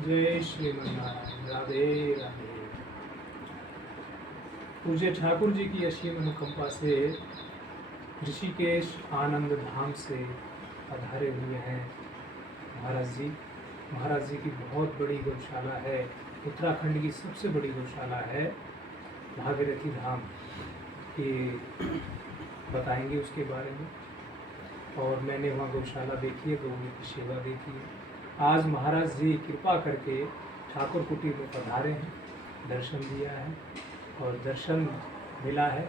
जय श्रीमन्नारायण। राधे राधे। पूज्य ठाकुर जी की असीम अनुकंपा से ऋषिकेश आनंद धाम से पधारे हुए हैं महाराज जी। महाराज जी की बहुत बड़ी गौशाला है, उत्तराखंड की सबसे बड़ी गौशाला है भागीरथी धाम की। बताएंगे उसके बारे में। और मैंने वहाँ गौशाला देखी है, गौओं की सेवा देखी है। आज महाराज जी कृपा करके ठाकुर कुटीर में पधारे हैं, दर्शन दिया है और दर्शन मिला है।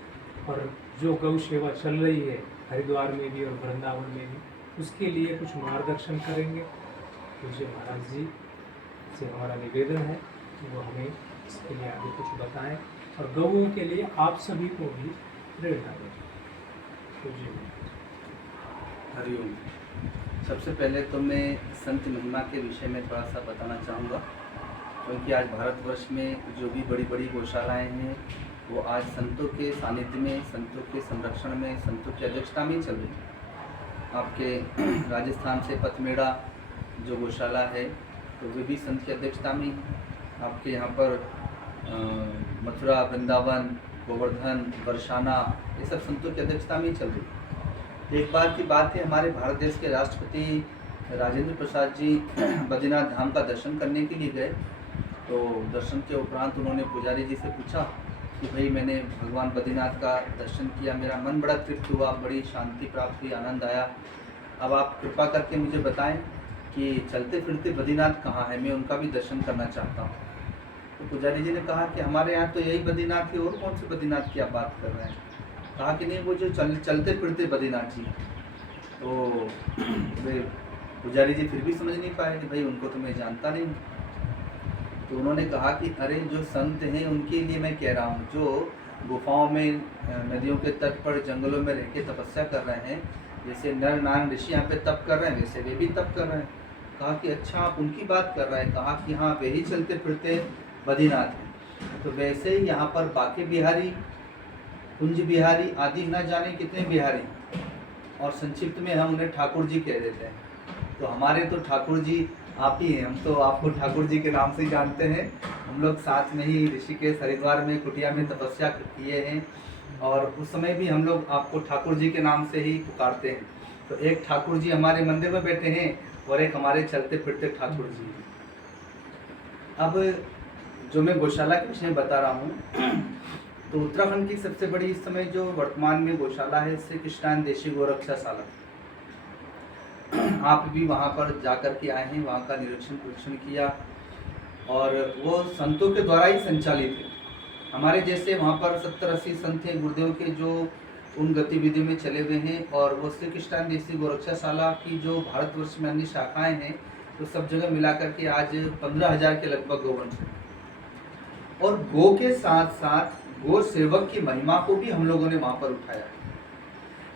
और जो गौ सेवा चल रही है हरिद्वार में भी और वृंदावन में भी, उसके लिए कुछ मार्गदर्शन करेंगे। मुझे महाराज जी से हमारा निवेदन है कि वो हमें इसके लिए आगे कुछ बताएं और गौओं के लिए आप सभी को भी प्रेरणा दें। तो जी हरिओम। सबसे पहले तो मैं संत महिमा के विषय में थोड़ा सा बताना चाहूँगा, क्योंकि आज भारतवर्ष में जो भी बड़ी बड़ी गौशालाएँ हैं वो आज संतों के सानिध्य में, संतों के संरक्षण में, संतों की अध्यक्षता में चल रही है। आपके राजस्थान से पथमेड़ा जो गौशाला है तो वे भी संत की अध्यक्षता में। आपके यहाँ पर मथुरा, वृंदावन, गोवर्धन, बरसाना, ये सब संतों की अध्यक्षता में चल रही है। एक बार की बात है, हमारे भारत देश के राष्ट्रपति राजेंद्र प्रसाद जी बद्रीनाथ धाम का दर्शन करने के लिए गए। तो दर्शन के उपरांत उन्होंने पुजारी जी से पूछा कि भाई मैंने भगवान बद्रीनाथ का दर्शन किया, मेरा मन बड़ा तृप्त हुआ, बड़ी शांति प्राप्त हुई, आनंद आया। अब आप कृपा करके मुझे बताएं कि चलते फिरते बद्रीनाथ कहाँ है, मैं उनका भी दर्शन करना चाहता हूँ। तो पुजारी जी ने कहा कि हमारे यहाँ तो यही बद्रीनाथ है, और कौन से बद्रीनाथ की आप बात कर रहे हैं। कहा कि नहीं, वो जो चलते फिरते बद्रीनाथ जी। तो वे पुजारी जी फिर भी समझ नहीं पाए कि भाई उनको तो मैं जानता नहीं। तो उन्होंने कहा कि अरे जो संत हैं उनके लिए मैं कह रहा हूँ, जो गुफाओं में, नदियों के तट पर, जंगलों में रह के तपस्या कर रहे हैं, जैसे नर नारायण ऋषि यहाँ पे तप कर रहे हैं वैसे वे भी तप कर रहे हैं। कहा कि अच्छा आप उनकी बात कर रहे हैं। कहा कि हाँ, वे ही चलते फिरते बद्रीनाथ हैं। तो वैसे ही यहाँ पर बाके बिहारी, कुंज बिहारी आदि न जाने कितने बिहारी, और संक्षिप्त में हम उन्हें ठाकुर जी कह देते हैं। तो हमारे तो ठाकुर जी आप ही हैं, हम तो आपको ठाकुर जी के नाम से ही जानते हैं। हम लोग साथ में ही ऋषिकेश हरिद्वार में कुटिया में तपस्या किए हैं, और उस समय भी हम लोग आपको ठाकुर जी के नाम से ही पुकारते हैं। तो एक ठाकुर जी हमारे मंदिर में बैठे हैं और एक हमारे चलते फिरते ठाकुर जी हैं। अब जो मैं गौशाला के विषय में बता रहा हूँ, तो उत्तराखंड की सबसे बड़ी इस समय जो वर्तमान में गौशाला है श्री कृष्णान देशी गौरक्षाशाला। आप भी वहाँ पर जाकर के आए हैं, वहाँ का निरीक्षण किया, और वो संतों के द्वारा ही संचालित है। हमारे जैसे वहाँ पर 70-80 संत हैं गुरुदेव के जो उन गतिविधियों में चले हुए हैं। और वो श्री कृष्णान देशी गौरक्षाशाला की जो भारतवर्ष में अन्य शाखाएँ हैं, तो सब जगह मिला करके आज 15,000 के लगभग गोवंश हैं। और गो के साथ साथ गो सेवक की महिमा को भी हम लोगों ने वहाँ पर उठाया,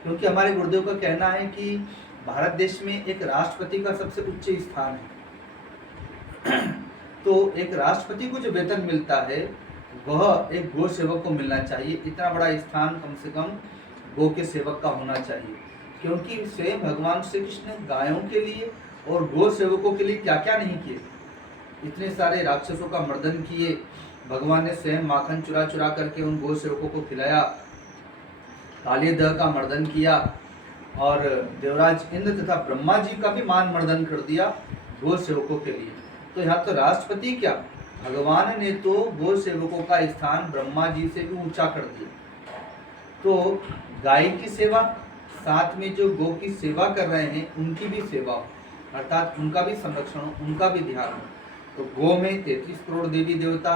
क्योंकि हमारे गुरुदेव का कहना है कि भारत देश में एक राष्ट्रपति का सबसे उच्च स्थान है। तो एक राष्ट्रपति को जो वेतन मिलता है वह एक गो सेवक को मिलना चाहिए। इतना बड़ा स्थान कम से कम गो के सेवक का होना चाहिए, क्योंकि स्वयं भगवान श्री कृष्ण ने गायों के लिए और गो सेवकों के लिए क्या क्या नहीं किए। इतने सारे राक्षसों का मर्दन किए, भगवान ने स्वयं माखन चुरा चुरा करके उन गो सेवकों को खिलाया, कालियदह का मर्दन किया, और देवराज इंद्र तथा ब्रह्मा जी का भी मान मर्दन कर दिया गो सेवकों के लिए। तो यहाँ तो राष्ट्रपति क्या, भगवान ने तो गो सेवकों का स्थान ब्रह्मा जी से भी ऊंचा कर दिया। तो गाय की सेवा, साथ में जो गो की सेवा कर रहे हैं उनकी भी सेवा, अर्थात उनका भी संरक्षण, उनका भी ध्यान हो। तो गो में 33 करोड़ देवी देवता,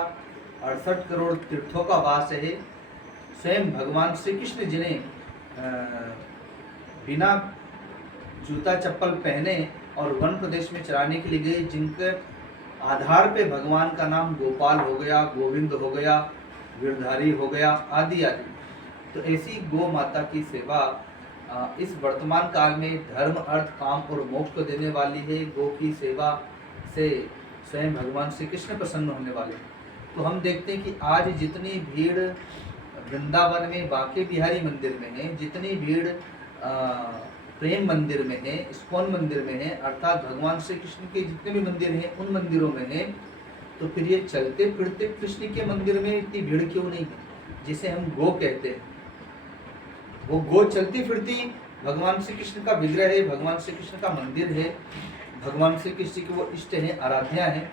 68 करोड़ तीर्थों का वास है। स्वयं भगवान श्री कृष्ण जिन्हें बिना जूता चप्पल पहने और वन प्रदेश में चराने के लिए गए, जिनके आधार पे भगवान का नाम गोपाल हो गया, गोविंद हो गया, गिरधारी हो गया, आदि आदि। तो ऐसी गो माता की सेवा इस वर्तमान काल में धर्म, अर्थ, काम और मोक्ष को देने वाली है। गो की सेवा से स्वयं भगवान श्री कृष्ण प्रसन्न होने वाले हैं। तो हम देखते हैं कि आज जितनी भीड़ वृंदावन में बाके बिहारी मंदिर में है, जितनी भीड़ प्रेम मंदिर में है, इस्कॉन मंदिर में है, अर्थात भगवान श्री कृष्ण के जितने भी मंदिर हैं उन मंदिरों में है, तो फिर ये चलते फिरते कृष्ण के मंदिर में इतनी भीड़ क्यों नहीं है? जिसे हम गो कहते हैं, वो गो चलती फिरती भगवान श्री कृष्ण का विग्रह है, भगवान श्री कृष्ण का मंदिर है, भगवान श्री कृष्ण के वो इष्ट हैं, आराध्या हैं,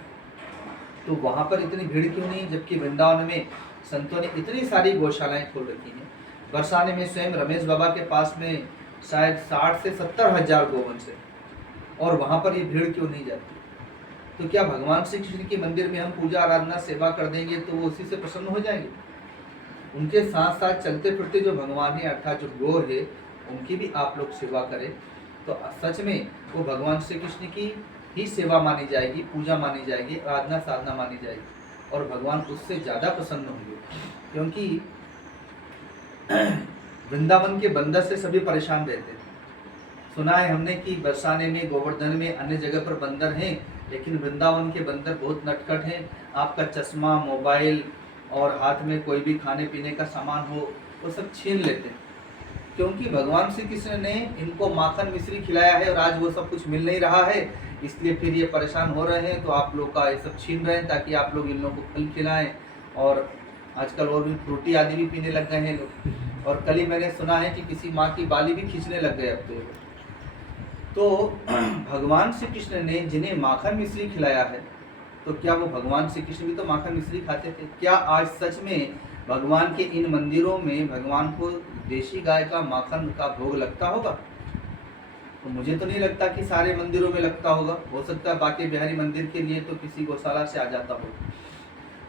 तो वहाँ पर इतनी भीड़ क्यों नहीं? जबकि वृंदावन में संतों ने इतनी सारी गौशालाएं खोल रखी हैं। बरसाने में स्वयं रमेश बाबा के पास में शायद 60 से 70 हजार गोवंश है, और वहाँ पर ये भीड़ क्यों नहीं जाती? तो क्या भगवान श्री कृष्ण के मंदिर में हम पूजा आराधना सेवा कर देंगे तो वो उसी से प्रसन्न हो जाएंगे? उनके साथ साथ चलते फिरते जो भगवान है अर्थात जो गो है उनकी भी आप लोग सेवा करें, तो सच में वो भगवान श्री कृष्ण की ही सेवा मानी जाएगी, पूजा मानी जाएगी, आराधना साधना मानी जाएगी, और भगवान उससे ज़्यादा प्रसन्न होंगे। क्योंकि वृंदावन के बंदर से सभी परेशान रहते हैं। सुना है हमने कि बरसाने में, गोवर्धन में, अन्य जगह पर बंदर हैं, लेकिन वृंदावन के बंदर बहुत नटखट हैं। आपका चश्मा, मोबाइल और हाथ में कोई भी खाने पीने का सामान हो वो सब छीन लेते हैं, क्योंकि भगवान श्री कृष्ण ने इनको माखन मिश्री खिलाया है और आज वो सब कुछ मिल नहीं रहा है, इसलिए फिर ये परेशान हो रहे हैं। तो आप लोग का ये सब छीन रहे हैं ताकि आप लोग इन लोगों को फल खिलाएं, और आजकल और भी फ्रूटी आदि भी पीने लग गए हैं लोग। और कल ही मैंने सुना है कि किसी माँ की बाली भी खींचने लग गए अब तो भगवान श्री कृष्ण ने जिन्हें माखन मिश्री खिलाया है, तो क्या वो भगवान श्री कृष्ण भी तो माखन मिश्री खाते थे? क्या आज सच में भगवान के इन मंदिरों में भगवान को देशी गाय का माखन का भोग लगता होगा? तो मुझे तो नहीं लगता कि सारे मंदिरों में लगता होगा। हो सकता है बाकी बिहारी मंदिर के लिए तो किसी गौशाला से आ जाता हो।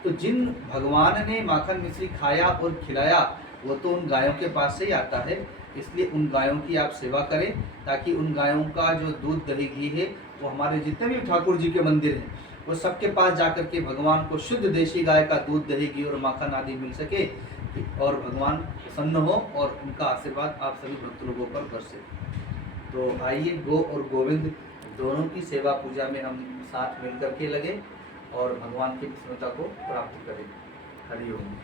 तो जिन भगवान ने माखन मिश्री खाया और खिलाया वो तो उन गायों के पास से ही आता है, इसलिए उन गायों की आप सेवा करें, ताकि उन गायों का जो दूध दही घी है वो हमारे जितने भी ठाकुर जी के मंदिर हैं वो सबके पास जाकर के भगवान को शुद्ध देशी गाय का दूध दही घी और माखन आदि मिल सके, और भगवान प्रसन्न हो और उनका आशीर्वाद आप सभी भक्त लोगों पर बरसे। तो आइए गो और गोविंद दोनों की सेवा पूजा में हम साथ मिल करके लगे और भगवान की प्रसन्नता को प्राप्त करें। हरि ओम।